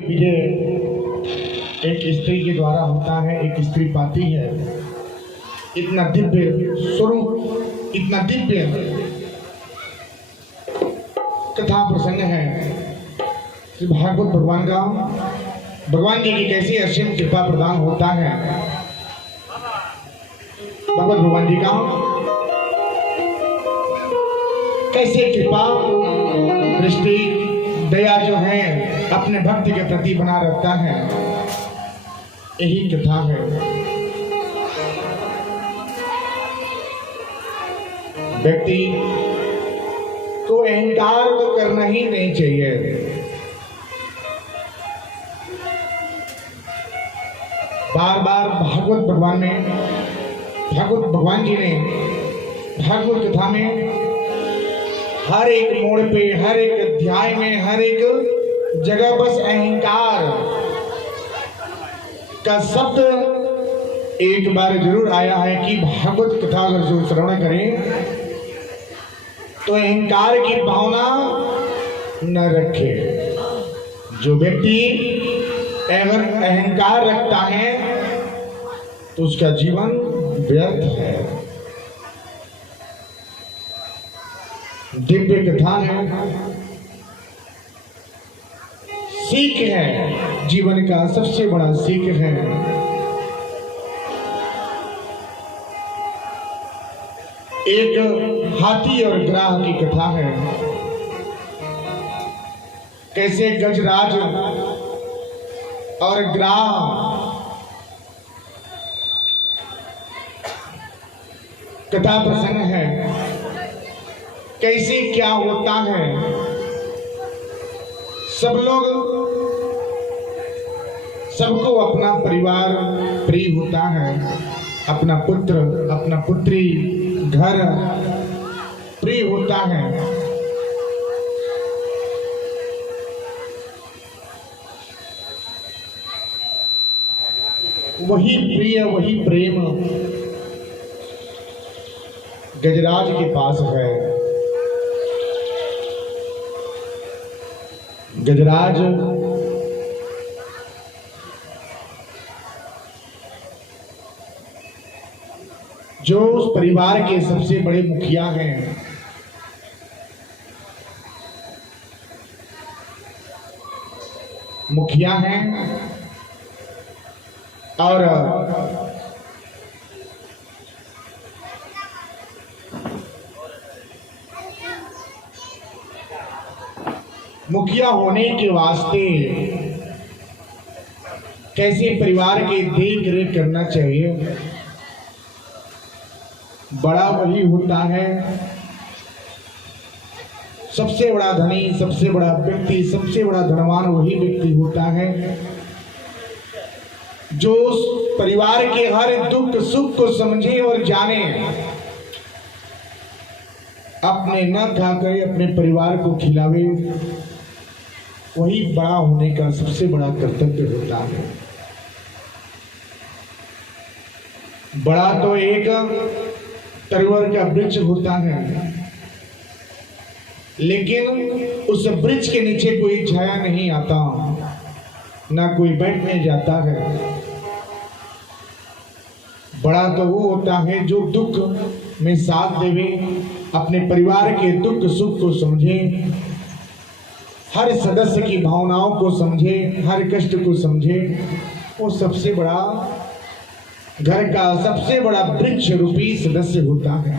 विजय एक स्त्री के द्वारा होता है, एक स्त्री पाती है। इतना दिव्य स्वरूप, इतना दिव्य कथा प्रसंग है कि भागवत भगवान का, भगवान जी की कैसी असीम कृपा प्रदान होता है। भगवत भगवान जी का कैसे कृपा दृष्टि दया जो है अपने भक्ति के प्रति बना रहता है, यही कथा है। व्यक्ति को अहंकार तो करना ही नहीं चाहिए। बार बार भागवत भगवान ने, भागवत भगवान जी ने भागवत कथा में हर एक मोड़ पे, हर एक अध्याय में, हर एक जगह बस अहंकार का शब्द एक बार जरूर आया है कि भागवत कथा अगर जो श्रवण करें तो अहंकार की भावना न रखे। जो व्यक्ति अगर अहंकार रखता है तो उसका जीवन व्यर्थ है। दिव्य कथा है, सीख है, जीवन का सबसे बड़ा सीख है। एक हाथी और ग्राह की कथा है। कैसे गजराज और ग्राह कथा प्रसंग है। कैसे क्या होता है, सब लोग, सबको अपना परिवार प्रिय होता है, अपना पुत्र, अपना पुत्री, घर प्रिय होता है। वही प्रिय, वही प्रेम गजराज के पास है। गजराज जो उस परिवार के सबसे बड़े मुखिया हैं, मुखिया हैं और मुखिया होने के वास्ते कैसे परिवार की देख रेख करना चाहिए, बड़ा वही होता है। सबसे बड़ा धनी, सबसे बड़ा व्यक्ति, सबसे बड़ा धनवान वही व्यक्ति होता है जो उस परिवार के हर दुख सुख को समझे और जाने, अपने न खाकर अपने परिवार को खिलावे। वही बड़ा होने का सबसे बड़ा कर्तव्य होता है। बड़ा तो एक तरवर का वृक्ष होता है, लेकिन उस वृक्ष के नीचे कोई छाया नहीं आता, ना कोई बैठने जाता है। बड़ा तो वो होता है जो दुख में साथ देवे, अपने परिवार के दुख सुख को समझे, हर सदस्य की भावनाओं को समझे, हर कष्ट को समझे। वो सबसे बड़ा, घर का सबसे बड़ा वृक्ष रूपी सदस्य होता है।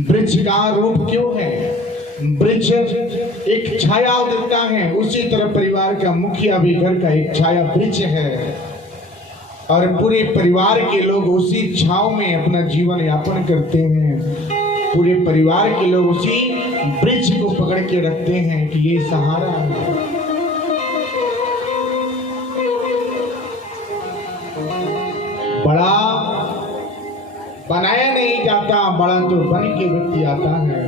वृक्ष का रूप क्यों है? वृक्ष एक छाया देता है, उसी तरह परिवार का मुखिया भी घर का एक छाया वृक्ष है और पूरे परिवार के लोग उसी छांव में अपना जीवन यापन करते हैं। पूरे परिवार के लोग उसी वृक्ष को पकड़ के रखते हैं कि ये सहारा है। बड़ा बनाया नहीं जाता, बड़ा तो बन के व्यक्ति आता है।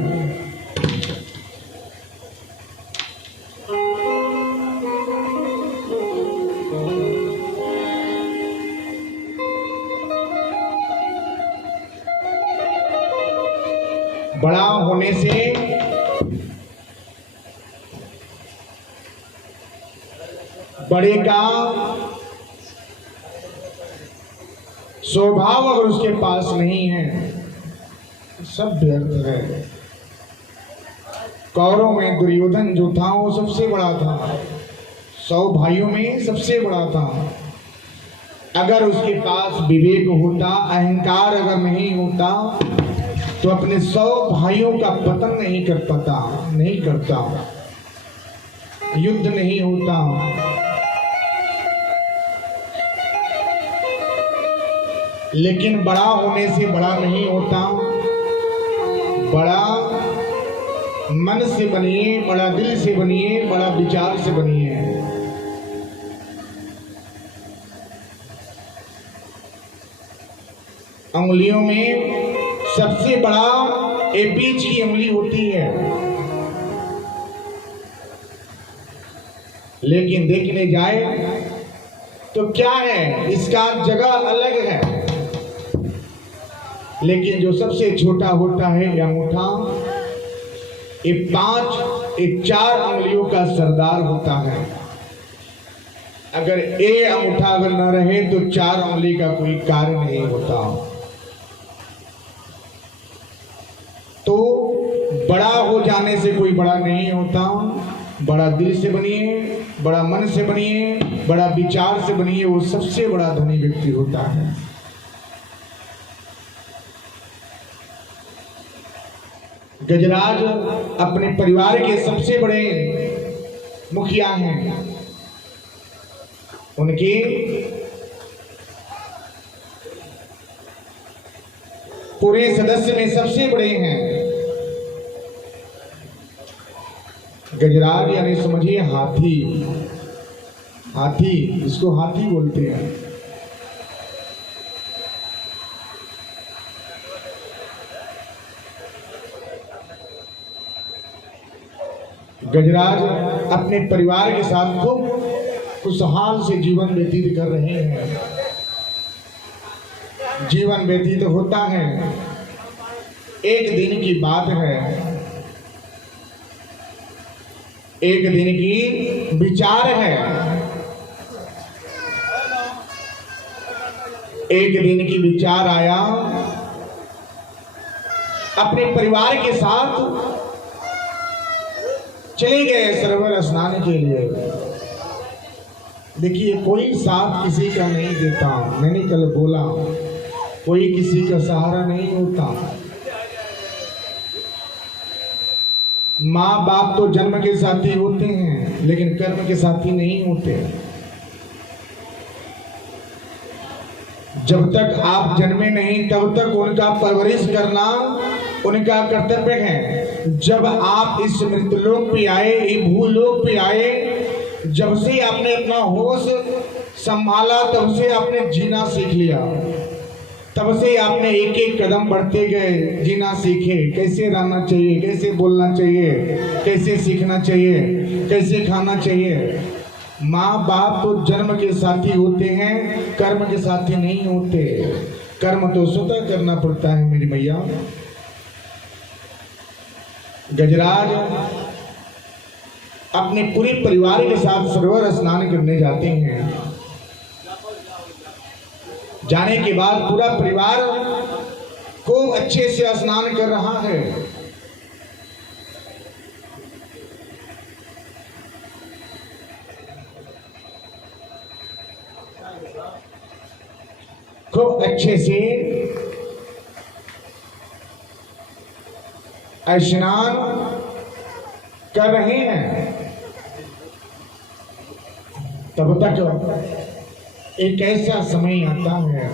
बड़ा होने से बड़े का स्वभाव अगर उसके पास नहीं है, सब व्यर्थ है। कौरवों में दुर्योधन जो था वो सबसे बड़ा था, 100 भाइयों में सबसे बड़ा था। अगर उसके पास विवेक होता, अहंकार अगर नहीं होता, तो अपने 100 भाइयों का पतन नहीं कर पाता, नहीं करता, युद्ध नहीं होता। लेकिन बड़ा होने से बड़ा नहीं होता। बड़ा मन से बनिए, बड़ा दिल से बनिए, बड़ा विचार से बनिए। उंगलियों में सबसे बड़ा ये बीच की उंगली होती है, लेकिन देखने जाए तो क्या है, इसका जगह अलग है। लेकिन जो सबसे छोटा होता है ये अंगूठा, ये 4 उंगलियों का सरदार होता है। अगर ये अंगूठा अगर न रहे तो 4 उंगली का कोई कार्य नहीं होता। तो बड़ा हो जाने से कोई बड़ा नहीं होता। बड़ा दिल से बनिए, बड़ा मन से बनिए, बड़ा विचार से बनिए, वो सबसे बड़ा धनी व्यक्ति होता है। गजराज अपने परिवार के सबसे बड़े मुखिया हैं। उनके पूरे सदस्य में सबसे बड़े हैं। गजराज यानी समझिए हाथी। हाथी, इसको हाथी बोलते हैं। गजराज अपने परिवार के साथ खूब खुशहाल से जीवन व्यतीत कर रहे हैं। जीवन व्यतीत होता है। एक दिन की बात है, एक दिन की विचार है। एक दिन की विचार आया, अपने परिवार के साथ चले गए सरोवर स्नान के लिए। देखिए, कोई साथ किसी का नहीं देता। मैंने कल बोला, कोई किसी का सहारा नहीं होता। माँ बाप तो जन्म के साथी होते हैं, लेकिन कर्म के साथी नहीं होते। जब तक आप जन्मे नहीं तब तक उनका परवरिश करना उनका कर्तव्य है। जब आप इस मृतलोक पे आए, ये भूलोक पे आए, जब से आपने अपना होश संभाला तब से आपने जीना सीख लिया। तब से आपने एक एक कदम बढ़ते गए, जीना सीखे, कैसे रहना चाहिए, कैसे बोलना चाहिए, कैसे सीखना चाहिए, कैसे खाना चाहिए। माँ बाप तो जन्म के साथी होते हैं, कर्म के साथी नहीं होते। कर्म तो स्वतः करना पड़ता है मेरी मैया। गजराज अपने पूरे परिवार के साथ सरोवर स्नान करने जाते हैं। जाने के बाद पूरा परिवार खूब अच्छे से स्नान कर रहा है। खूब अच्छे से स्नान कर रहे हैं। तब तक एक ऐसा समय आता है,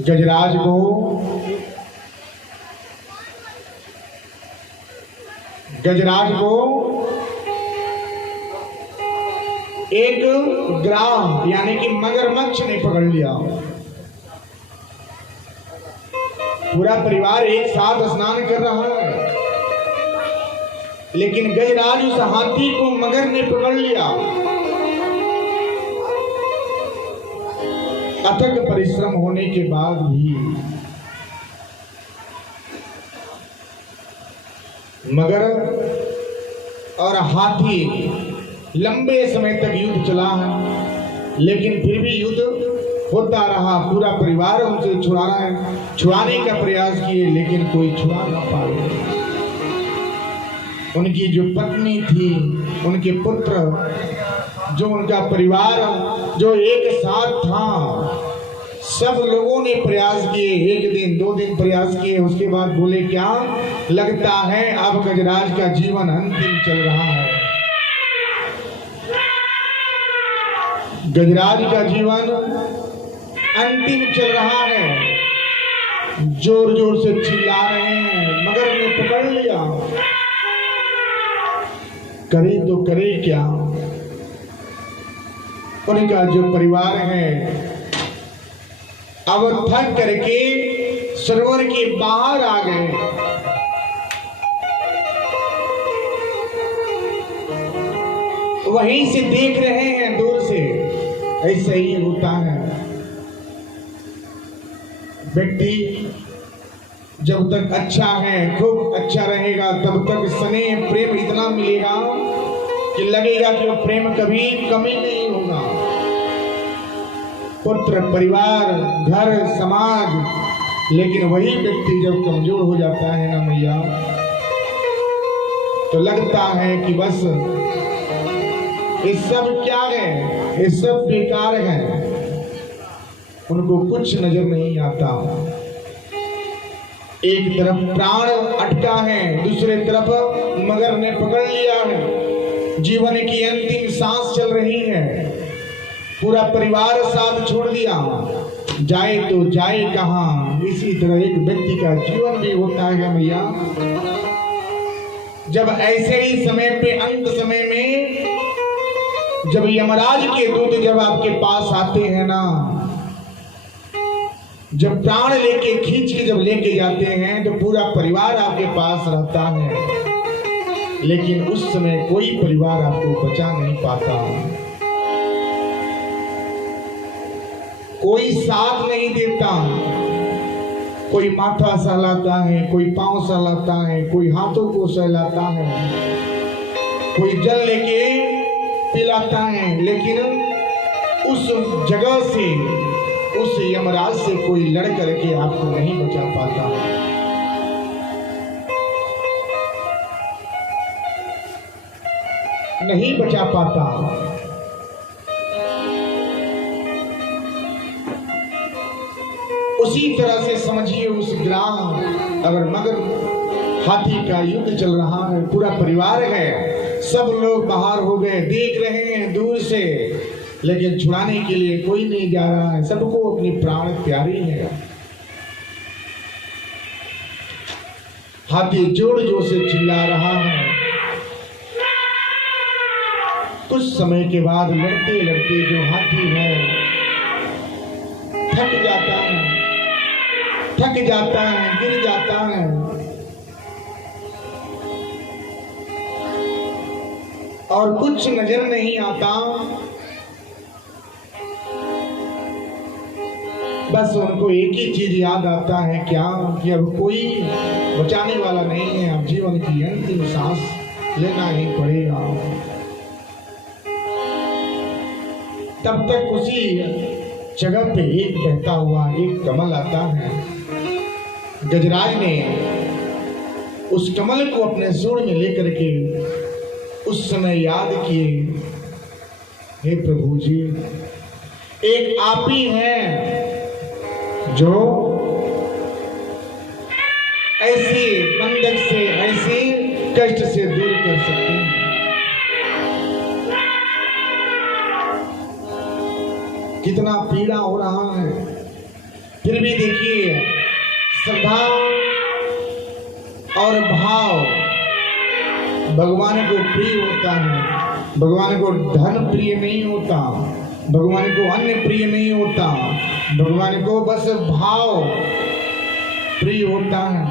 गजराज को एक ग्राम यानी कि मगरमच्छ ने पकड़ लिया। पूरा परिवार एक साथ स्नान कर रहा है, लेकिन गजराज उस हाथी को मगर ने पकड़ लिया। अथक परिश्रम होने के बाद भी मगर और हाथी लंबे समय तक युद्ध चला है, लेकिन फिर भी युद्ध होता रहा। पूरा परिवार उनसे छुड़ाने का प्रयास किए, लेकिन कोई छुड़ा ना पाए। उनकी जो पत्नी थी, उनके पुत्र, जो उनका परिवार जो एक साथ था, सब लोगों ने प्रयास किए। 1 दिन 2 दिन प्रयास किए, उसके बाद बोले क्या लगता है अब गजराज का जीवन अंतिम चल रहा है। गजराज का जीवन अंतिम चल रहा है। जोर जोर से चिल्ला रहे हैं, मगर ने पकड़ लिया। करे तो करे क्या। उनका जो परिवार है अब थक करके सरोवर के बाहर आ गए। वहीं से देख रहे हैं दूर से। ऐसा ही होता है, व्यक्ति जब तक अच्छा है, खूब अच्छा रहेगा, तब तक स्नेह प्रेम इतना मिलेगा कि लगेगा कि वो प्रेम कभी कमी नहीं होगा। पुत्र, परिवार, घर, समाज। लेकिन वही व्यक्ति जब कमजोर हो जाता है ना मैया, तो लगता है कि बस ये सब क्या है, ये सब बेकार है। उनको कुछ नजर नहीं आता। एक तरफ प्राण अटका है, दूसरे तरफ मगर ने पकड़ लिया है। जीवन की अंतिम सांस चल रही है। पूरा परिवार साथ छोड़ दिया, जाए तो जाए कहां। इसी तरह एक व्यक्ति का जीवन भी होता है मैया। जब ऐसे ही समय पे, अंत समय में, जब यमराज के दूत जब आपके पास आते हैं ना, जब प्राण लेके खींच के जब लेके जाते हैं, तो पूरा परिवार आपके पास रहता है, लेकिन उस समय कोई परिवार आपको बचा नहीं पाता। कोई साथ नहीं देता। कोई माथा सहलाता है, कोई पांव सहलाता है, कोई हाथों को सहलाता है, कोई जल लेके पिलाता है, लेकिन उस जगह से, उस यमराज से कोई लड़ करके आपको नहीं बचा पाता। नहीं बचा पाता। उसी तरह से समझिए उस ग्राम, अगर मगर हाथी का युद्ध चल रहा है, पूरा परिवार है, सब लोग बाहर हो गए, देख रहे हैं दूर से, लेकिन छुड़ाने के लिए कोई नहीं जा रहा है। सबको अपनी प्राण प्यारी है। हाथी जोर जोर से चिल्ला रहा है। कुछ समय के बाद लड़ते लड़ते जो हाथी है थक जाता है, गिर जाता है। और कुछ नजर नहीं आता। बस उनको एक ही चीज याद आता है, क्या कि अब कोई बचाने वाला नहीं है, अब जीवन की अंतिम सांस लेना ही पड़ेगा। तब तक उसी जगह पे एक बहता हुआ एक कमल आता है। गजराज ने उस कमल को अपने सूंड में लेकर के उस समय याद किए, हे प्रभु जी, एक आप ही हैं जो ऐसे बंधक से, ऐसे कष्ट से दूर कर सकते हैं। कितना पीड़ा हो रहा है, फिर भी देखिए श्रद्धा और भाव भगवान को प्रिय होता है। भगवान को धन प्रिय नहीं होता, भगवान को अन्य प्रिय नहीं होता, भगवान को बस भाव प्रिय होता है।